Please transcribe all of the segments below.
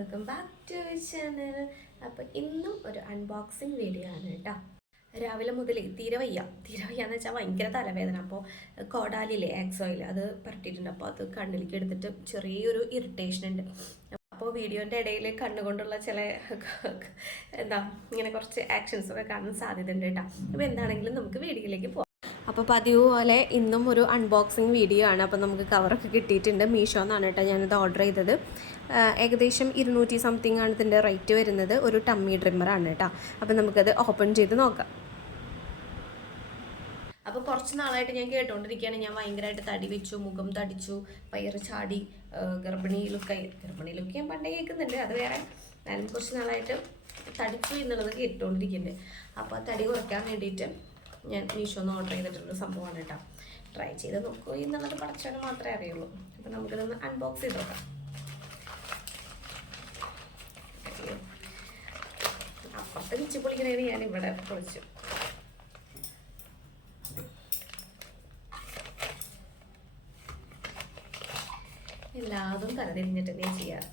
Welcome back to channel. അപ്പോൾ ഇന്നും ഒരു അൺബോക്സിങ് വീഡിയോ ആണ് കേട്ടോ. രാവിലെ മുതൽ തീരെ വയ്യ. തീരെ വയ്യ എന്ന് വെച്ചാൽ ഭയങ്കര തലവേദന. അപ്പോൾ കോടാലില്ലേ ആക്സോയിൽ അത് പരട്ടിയിട്ടുണ്ട് അപ്പോൾ അത് കണ്ണിലേക്ക് എടുത്തിട്ട് ചെറിയൊരു ഇറിറ്റേഷൻ ഉണ്ട്. അപ്പോൾ വീഡിയോന്റെ ഇടയിൽ കണ്ണുകൊണ്ടുള്ള ചില എന്താ ഇങ്ങനെ കുറച്ച് ആക്ഷൻസ് ഒക്കെ കാണാൻ സാധ്യതയുണ്ട് കേട്ടോ. അപ്പോൾ എന്താണെങ്കിലും നമുക്ക് വീഡിയോയിലേക്ക് പോകാം അപ്പോൾ പതിവ് പോലെ ഇന്നും ഒരു അൺബോക്സിങ് വീഡിയോ ആണ്. അപ്പോൾ നമുക്ക് കവറൊക്കെ കിട്ടിയിട്ടുണ്ട്. മീഷോ എന്നാണ് കേട്ടോ ഞാനിത് ഓർഡർ ചെയ്തത്. ഏകദേശം ഇരുന്നൂറ്റി സംതിങ് ആണ് ഇതിന്റെ റേറ്റ് വരുന്നത്. ഒരു ടമ്മി ഡ്രിമ്മറാണ് കേട്ടോ. അപ്പോൾ നമുക്കത് ഓപ്പൺ ചെയ്ത് നോക്കാം. അപ്പോൾ കുറച്ച് നാളായിട്ട് ഞാൻ കേട്ടുകൊണ്ടിരിക്കുകയാണ് ഞാൻ ഭയങ്കരമായിട്ട് തടി വെച്ചു മുഖം തടിച്ചു പയറ് ചാടി ഗർഭിണിയിലൊക്കെ ഗർഭിണി ലുക്കായി ഗർഭിണി ലുക്ക് ഞാൻ പണ്ടേ കേൾക്കുന്നുണ്ട്. അത് വേറെ. ഞാനും കുറച്ച് നാളായിട്ട് തടിച്ചു എന്നുള്ളത് കേട്ടുകൊണ്ടിരിക്കുന്നുണ്ട് അപ്പോൾ തടി കുറയ്ക്കാൻ വേണ്ടിയിട്ട് ഞാൻ മീഷോ മീഷോന്ന് ഓർഡർ ചെയ്തിട്ടുള്ള സംഭവമാണ് കേട്ടോ. ട്രൈ ചെയ്ത് നോക്കൂ എന്നുള്ളത് പഠിച്ചവന് മാത്രമേ അറിയുള്ളൂ. അപ്പോൾ നമുക്കിതൊന്ന് അൺബോക്സ് ചെയ്ത് നോക്കാം. അപ്പുറത്ത് കിച്ചി പൊളിക്കണേന് ഞാൻ ഇവിടെ പൊളിച്ചു. എല്ലാതും തരതിരിഞ്ഞിട്ട് ഞാൻ ചെയ്യാറ്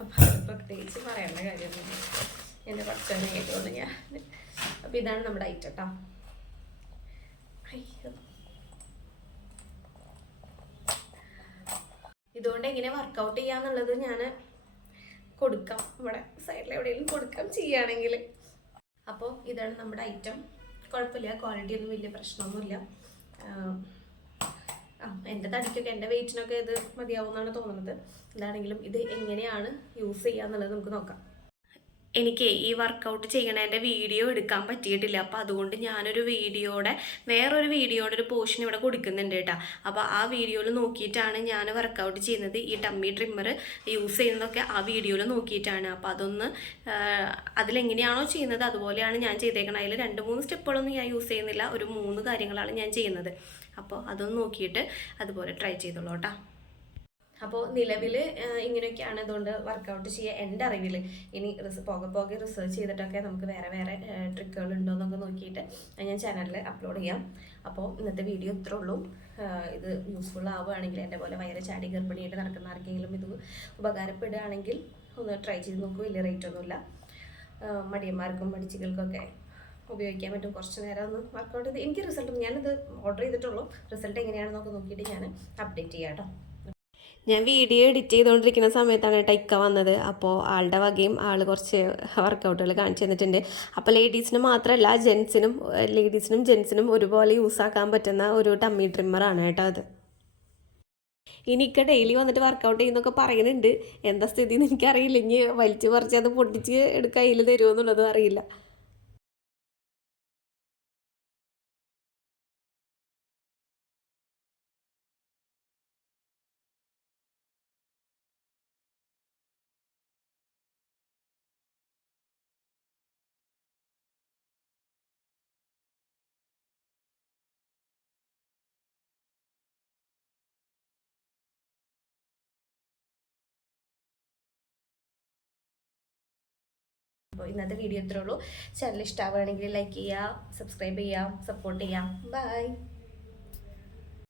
അപ്പം അത് പ്രത്യേകിച്ച് പറയേണ്ട കാര്യമൊന്നുമില്ല. എന്റെ കേട്ടുകൊണ്ട് ഞാൻ. അപ്പം ഇതാണ് നമ്മുടെ ഐറ്റം കേട്ടോ ഇതുകൊണ്ട് എങ്ങനെ വർക്കൗട്ട് ചെയ്യാന്നുള്ളത് ഞാൻ കൊടുക്കാം. ഇവിടെ സൈഡിൽ എവിടെയെങ്കിലും കൊടുക്കാം ചെയ്യുകയാണെങ്കിൽ അപ്പോൾ ഇതാണ് നമ്മുടെ ഐറ്റം കുഴപ്പമില്ല ക്വാളിറ്റി ഒന്നും വലിയ പ്രശ്നമൊന്നുമില്ല. എന്റെ തടിക്കൊക്കെ എന്റെ വെയിറ്റിനൊക്കെ ഇത് മതിയാവും മതിയാവുമെന്നാണ് തോന്നുന്നത്. എന്താണെങ്കിലും ഇത് എങ്ങനെയാണ് യൂസ് ചെയ്യുക എന്നുള്ളത് നമുക്ക് നോക്കാം. എനിക്ക് ഈ വർക്കൗട്ട് ചെയ്യണതിന്റെ വീഡിയോ എടുക്കാൻ പറ്റിയിട്ടില്ല. അപ്പോൾ അതുകൊണ്ട് ഞാനൊരു വീഡിയോയുടെ വേറൊരു വീഡിയോയുടെ ഒരു പോർഷൻ ഇവിടെ കൊടുക്കുന്നുണ്ട് കേട്ടോ. അപ്പോൾ ആ വീഡിയോയിൽ നോക്കിയിട്ടാണ് ഞാൻ വർക്കൗട്ട് ചെയ്യുന്നത്. ഈ ടമ്മി ട്രിമ്മർ യൂസ് ചെയ്യുന്നതൊക്കെ ആ വീഡിയോയിൽ നോക്കിയിട്ടാണ്. അപ്പോൾ അതൊന്ന് അതിലെങ്ങനെയാണോ ചെയ്യുന്നത് അതുപോലെയാണ് ഞാൻ ചെയ്തേക്കുന്നത് അതിൽ രണ്ട് മൂന്ന് സ്റ്റെപ്പുകളൊന്നും ഞാൻ യൂസ് ചെയ്യുന്നില്ല. ഒരു മൂന്ന് കാര്യങ്ങളാണ് ഞാൻ ചെയ്യുന്നത്. അപ്പോൾ അതൊന്ന് നോക്കിയിട്ട് അതുപോലെ ട്രൈ ചെയ്തോളൂ കേട്ടോ. അപ്പോൾ നിലവിൽ ഇങ്ങനെയൊക്കെയാണ് ഇതുകൊണ്ട് വർക്കൗട്ട് ചെയ്യുക എന്റെ അറിവിൽ ഇനി പോകെ പോകെ റിസർച്ച് ചെയ്തിട്ടൊക്കെ നമുക്ക് വേറെ വേറെ ട്രിക്കുകൾ ഉണ്ടോ എന്നൊക്കെ നോക്കിയിട്ട് ഞാൻ ചാനലിൽ അപ്ലോഡ് ചെയ്യാം. അപ്പോൾ ഇന്നത്തെ വീഡിയോ ഇത്രേ ഉള്ളൂ. ഇത് യൂസ്ഫുൾ ആവുകയാണെങ്കിൽ എന്റെ പോലെ വയറ് ചാടി ഗർഭിണിയായിട്ട് നടക്കുന്ന ആർക്കെങ്കിലും ഇത് ഉപകാരപ്പെടുകയാണെങ്കിൽ ഒന്ന് ട്രൈ ചെയ്ത് നോക്കും. വലിയ റേറ്റ് ഒന്നുമില്ല. മടിയന്മാർക്കും മടിച്ചികൾക്കൊക്കെ ഉപയോഗിക്കാൻ പറ്റും. കുറച്ച് നേരം ഒന്ന് വർക്കൗട്ട് ചെയ്ത് എനിക്ക് റിസൾട്ട് ഞാനിത് ഓർഡർ ചെയ്തിട്ടുള്ളൂ. റിസൾട്ട് എങ്ങനെയാണെന്നൊക്കെ നോക്കിയിട്ട് ഞാൻ അപ്ഡേറ്റ് ചെയ്യാം കേട്ടോ. ഞാൻ വീഡിയോ എഡിറ്റ് ചെയ്തുകൊണ്ടിരിക്കുന്ന സമയത്താണ് കേട്ടോ ഇക്ക വന്നത്. അപ്പോൾ ആളുടെ വകയും ആൾ കുറച്ച് വർക്കൗട്ടുകൾ കാണിച്ചു തന്നിട്ടുണ്ട്. അപ്പോൾ ലേഡീസിന് മാത്രമല്ല ജെൻസിനും ലേഡീസിനും ജെൻസിനും ഒരുപോലെ യൂസ് ആക്കാൻ പറ്റുന്ന ഒരു ടമ്മി ട്രിമ്മറാണ് കേട്ടോ അത്. ഇനിക്ക ഡെയിലി വന്നിട്ട് വർക്കൗട്ട് ചെയ്യുന്നൊക്കെ പറയുന്നുണ്ട്. എന്താ സ്ഥിതി എന്ന് എനിക്കറിയില്ല. ഇനി വലിച്ചു പറിച്ച് അത് പൊട്ടിച്ച് എടുക്കാൻ കയ്യിൽ തരുമോ എന്നുള്ളതും അറിയില്ല. അപ്പോൾ ഇന്നത്തെ വീഡിയോ ഇത്രേ ഉള്ളൂ. ചാനൽ ഇഷ്ടമാവുകയാണെങ്കിൽ ലൈക്ക് ചെയ്യുക സബ്സ്ക്രൈബ് ചെയ്യുക സപ്പോർട്ട് ചെയ്യാം ബൈ